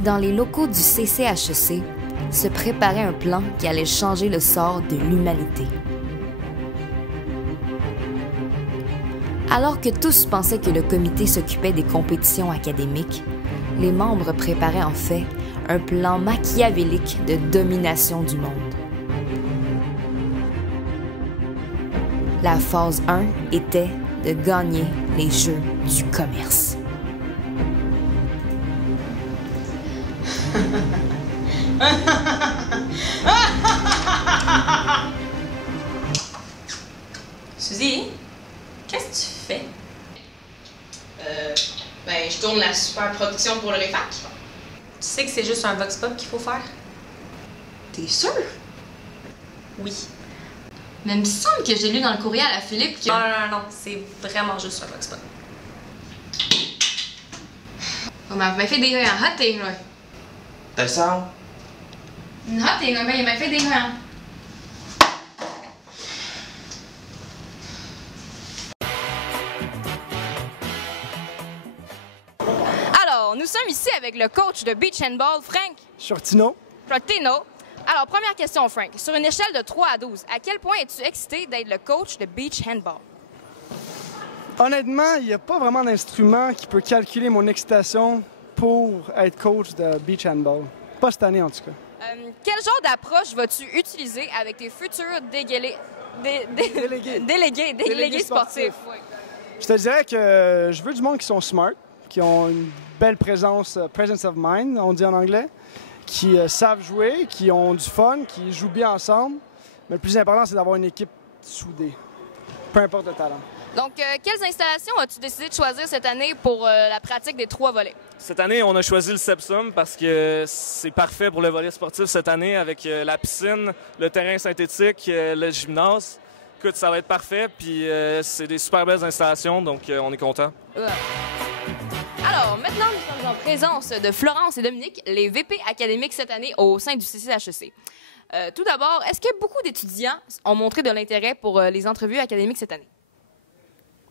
Dans les locaux du CCHEC, se préparait un plan qui allait changer le sort de l'humanité. Alors que tous pensaient que le comité s'occupait des compétitions académiques, les membres préparaient en fait un plan machiavélique de domination du monde. La phase 1 était de gagner les Jeux du commerce. Suzy, qu'est-ce que tu fais? Ben, je tourne la super production pour le REFAC. Tu sais que c'est juste un vox pop qu'il faut faire? T'es sûre? Oui. Mais il me semble que j'ai lu dans le courriel à Philippe que... Non, c'est vraiment juste un vox pop. On m'a fait des en hot là. T'as le sang? Une hot là, ben il m'a fait des hein. Alors, nous sommes ici avec le coach de beach handball, Frank Shortino. Shortino. Alors, première question, Frank. Sur une échelle de 3 à 12, à quel point es-tu excité d'être le coach de beach handball? Honnêtement, il n'y a pas vraiment d'instrument qui peut calculer mon excitation pour être coach de beach handball. Pas cette année, en tout cas. Quel genre d'approche vas-tu utiliser avec tes futurs délégués sportifs? Oui. Je te dirais que je veux du monde qui sont smart, qui ont une belle presence of mind, on dit en anglais, qui savent jouer, qui ont du fun, qui jouent bien ensemble. Mais le plus important, c'est d'avoir une équipe soudée, peu importe le talent. Donc, quelles installations as-tu décidé de choisir cette année pour la pratique des 3 volets? Cette année, on a choisi le Sepsum parce que c'est parfait pour le volley sportif cette année avec la piscine, le terrain synthétique, le gymnase. Écoute, ça va être parfait, puis c'est des super belles installations, donc on est content. Alors, maintenant, nous sommes en présence de Florence et Dominique, les VP académiques cette année au sein du CCHEC. Tout d'abord, est-ce que beaucoup d'étudiants ont montré de l'intérêt pour les entrevues académiques cette année?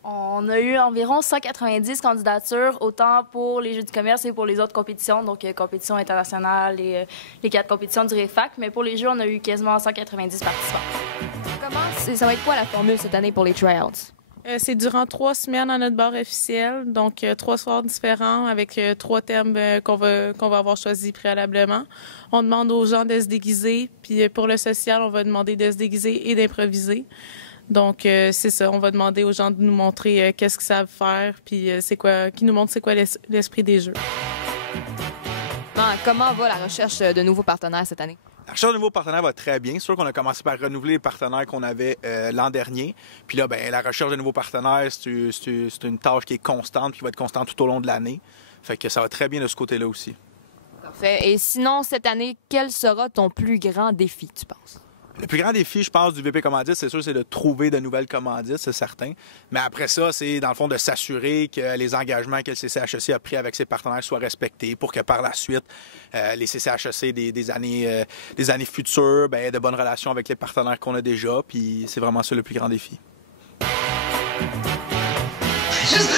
On a eu environ 190 candidatures, autant pour les Jeux du commerce et pour les autres compétitions, donc compétitions internationales et les 4 compétitions du REFAC. Mais pour les Jeux, on a eu quasiment 190 participants. Ça va être quoi la formule cette année pour les tryouts? C'est durant 3 semaines à notre bar officiel, donc 3 soirs différents avec 3 thèmes qu'on va avoir choisis préalablement. On demande aux gens de se déguiser, puis pour le social, on va demander de se déguiser et d'improviser. Donc, c'est ça, on va demander aux gens de nous montrer qu'est-ce qu'ils savent faire, puis qu'ils nous montrent c'est quoi l'esprit des jeux. Comment va la recherche de nouveaux partenaires cette année? La recherche de nouveaux partenaires va très bien. C'est sûr qu'on a commencé par renouveler les partenaires qu'on avait l'an dernier. Puis là, ben, la recherche de nouveaux partenaires, c'est une tâche qui est constante, qui va être constante tout au long de l'année. Fait que ça va très bien de ce côté-là aussi. Parfait. Et sinon, cette année, quel sera ton plus grand défi, tu penses? Le plus grand défi, je pense, du VP Commandite, c'est sûr, c'est de trouver de nouvelles commandites, c'est certain. Mais après ça, c'est dans le fond de s'assurer que les engagements que le CCHEC a pris avec ses partenaires soient respectés pour que par la suite, les CCHEC des années futures, ben, aient de bonnes relations avec les partenaires qu'on a déjà. Puis c'est vraiment ça le plus grand défi. Juste